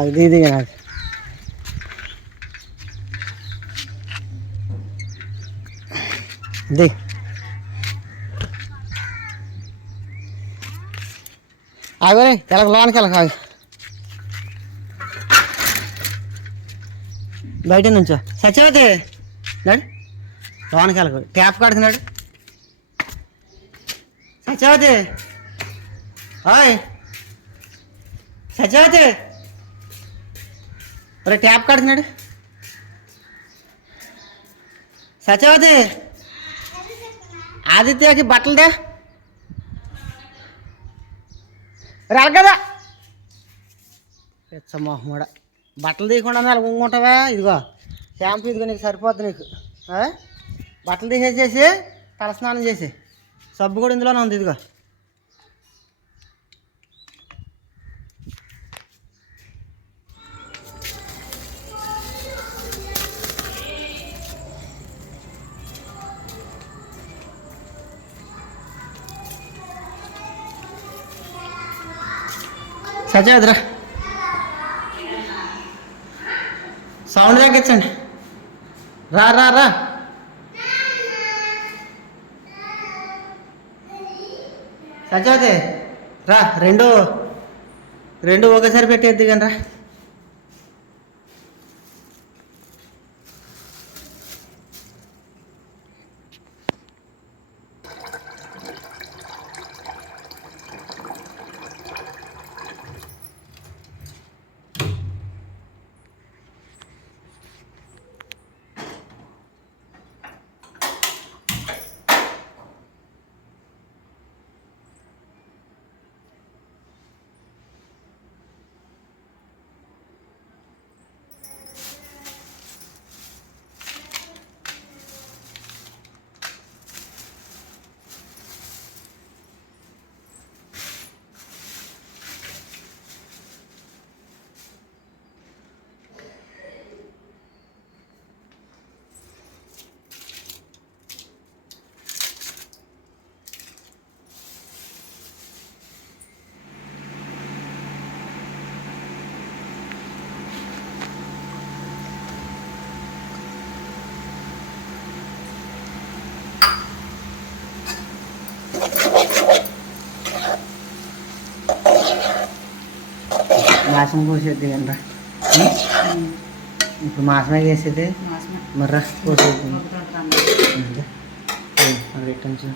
ఇది ఇది నాకు ఇది. ఆగోరే తెలకు లోనికి వెళ్ళక బయట నుంచో. సత్యవతి నాడు. లోనికి వెళ్ళకు. ట్యాప్ కడుతున్నాడు. సత్యవతి. ఓయ్. సత్యవతి. ఒరే ట్యాప్ కడుతున్నాడు. సత్యవతి ఆదిత్యకి బట్టలు దే. రాలి కదా. కూడా బట్టలు తీయకుండా అలా ఉంగుంటావా ఇదిగో షాంపూ ఇదిగో నీకు సరిపోద్ది నీకు. బట్టలు తీసేసేసి తలస్నానం చేసి. సబ్బు కూడా ఇందులోనే ఉంది ఇదిగో. సజాద్రా సౌండ్ తగ్గించండి. రా రా రా. సజాదే రా రెండు రెండు ఒకేసారి పెట్టేద్ది కానీ రా. మాసం కోసేద్ది కానీ రా ఇప్పుడు మాసమే చేసేది. మర్రా రిటర్న్స్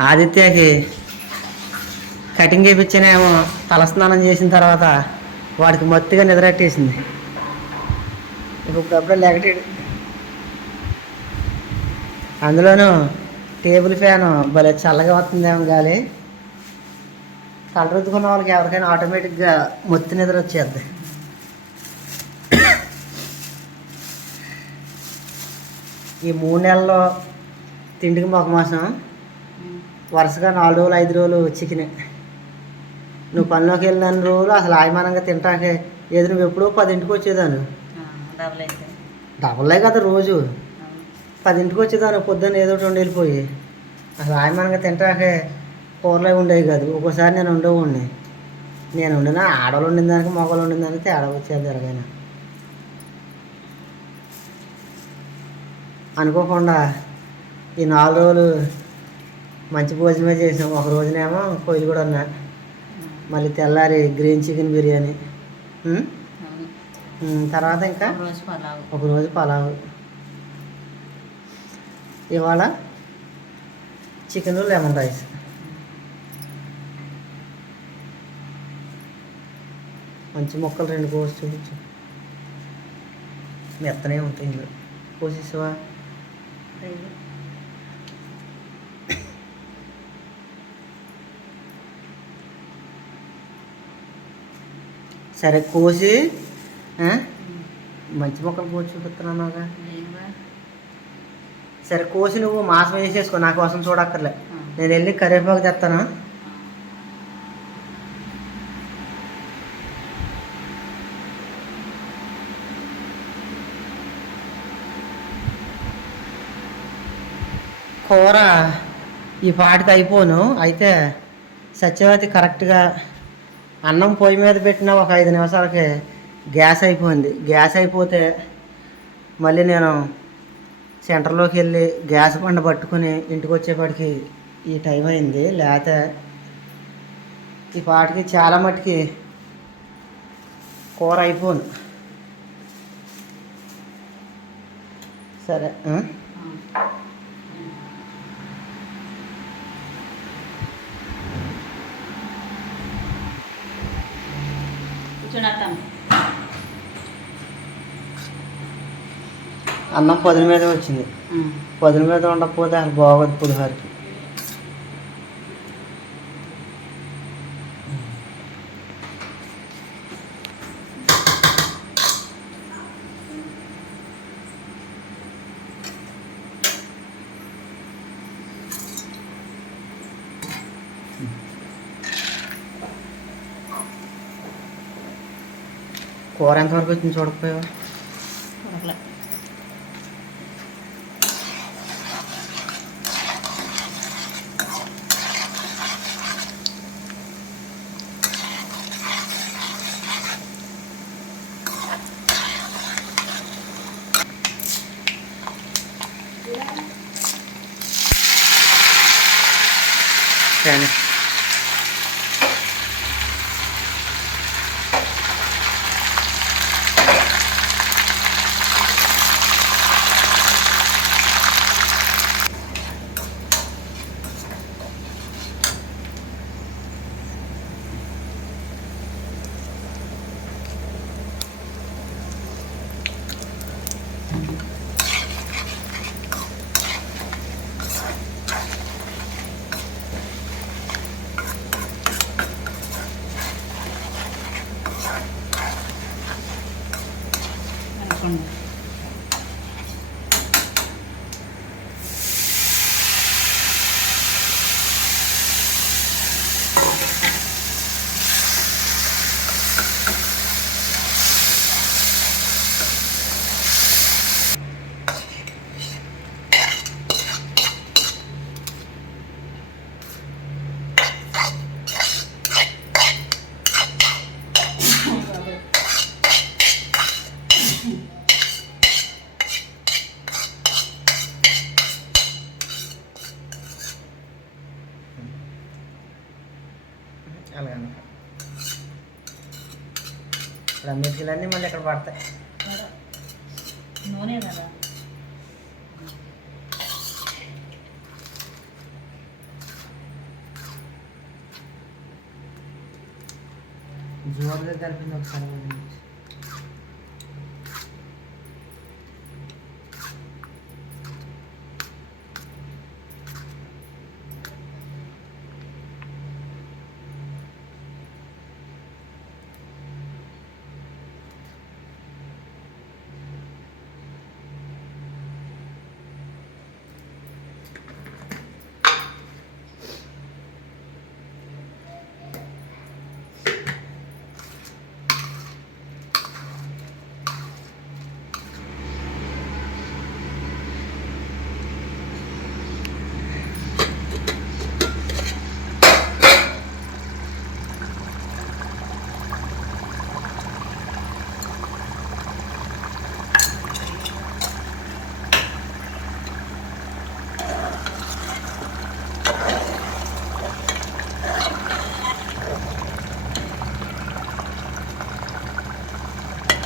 ఆదిత్యకి కటింగ్ చేయించానేమో తలస్నానం చేసిన తర్వాత వాడికి మొత్తిగా నిద్రట్టేసింది ఇప్పుడు లెగటాడు అందులోనూ టేబుల్ ఫ్యాన్ భలే చల్లగా వస్తుందేమో గాలి. తల రుద్దుకున్న వాళ్ళకి ఎవరికైనా ఆటోమేటిక్గా మొత్తి నిద్ర వచ్చేద్ది. ఈ మూడు నెలల్లో తిండికి మొక్క మాసం. వరుసగా నాలుగు రోజులు ఐదు రోజులు చికెన్. నువ్వు పనిలోకి వెళ్ళిన రోజులు అసలు ఆయమానంగా తింటాకే ఏది నువ్వు ఎప్పుడో పదింటికి వచ్చేదాను డబుల్లే కదా రోజు. పదింటికి వచ్చేదాను పొద్దున్న ఏదో ఒకటి వండి వెళ్ళిపోయి. అసలు ఆయమానంగా తింటాకే కూరలే ఉండేవి కాదు. ఒక్కోసారి నేను ఉండేవాడిని. నేను వండిన ఆడవాళ్ళు వండిన దానికి మగవాళ్ళు వండిన దానికి తేడా వచ్చేది ఎలాగైనా అనుకోకుండా ఈ నాలుగు రోజులు మంచి భోజనమే చేసాం. ఒక రోజునేమో కొయ్యలు కూడా ఉన్నా. మళ్ళీ తెల్లారి గ్రీన్ చికెన్ బిర్యానీ. తర్వాత ఇంకా ఒక రోజు పలావ్. ఇవాళ చికెన్ లెమన్ రైస్. మంచి మొక్కలు రెండు కోసి చూపించు. మెత్తనే ఉంటాయి ఇందులో. కోసేసావా? సరే కోసి? మంచి మొక్కలు కోసి చూపిస్తున్నావుగా సరే కోసి నువ్వు మాసం వేసేసుకో. నా కోసం చూడక్కర్లే. నేను వెళ్ళి కరివేపాకు తెస్తాను కూర ఈ పాటికి అయిపోను. అయితే సత్యవతి కరెక్ట్గా అన్నం పొయ్యి మీద పెట్టిన ఒక ఐదు నిమిషాలకి గ్యాస్ అయిపోయింది. గ్యాస్ అయిపోతే మళ్ళీ నేను సెంటర్లోకి వెళ్ళి గ్యాస్ బండ పట్టుకుని ఇంటికి వచ్చేప్పటికి ఈ టైం అయింది. లేకపోతే ఈ పాటికి చాలా మట్టుకి కూర అయిపోను. సరే అన్నం పొదిన మీద వచ్చింది. పొదిన మీద ఉండకపోతే అసలు బాగోదు పులిహోరకి. కూర ఎంతవరకు వచ్చింది చూడకపోయావా ఉడకలే కానీ మెతుకులన్నీ మళ్ళీ ఇక్కడ పడతాయి నూనె కదా జోరుగా కలిపింది ఒకసారి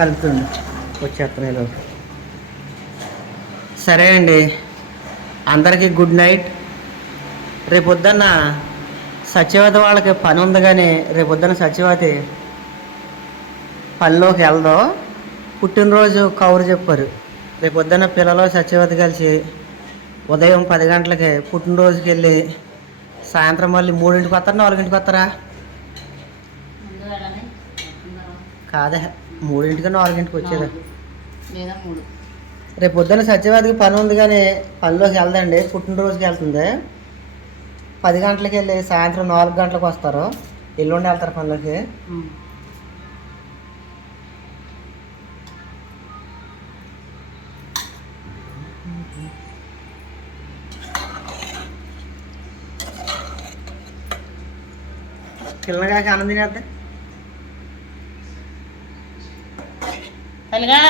కలుపుతుంది వచ్చేస్తున్నాయి లోపు. సరే అండి. అందరికీ గుడ్ నైట్. రేపొద్దున్న సత్యవతి వాళ్ళకి పని ఉంది కానీ రేపొద్దున సత్యవతి పనిలోకి వెళ్దాం పుట్టినరోజు కౌరు చెప్పారు. రేపొద్దున పిల్లలు సత్యవతి కలిసి ఉదయం పది గంటలకి పుట్టినరోజుకి వెళ్ళి సాయంత్రం మళ్ళీ మూడింటికి వస్తారా నాలుగింటికి వస్తారా? ముందు వెళ్ళని అందరం కాదే. మూడింటికి నాలుగింటికి వచ్చేదా? నాలుగు. లేదా మూడు. రేపు పొద్దున్న సత్యవాదికి పని ఉంది కానీ పనిలోకి వెళ్దండి. పుట్టినరోజుకి వెళ్తుంది. పది గంటలకు వెళ్ళి సాయంత్రం నాలుగు గంటలకు వస్తారు. ఎల్లుండి వెళ్తారు పనిలోకి. పిల్లగాకి ఆనందం തൽകാ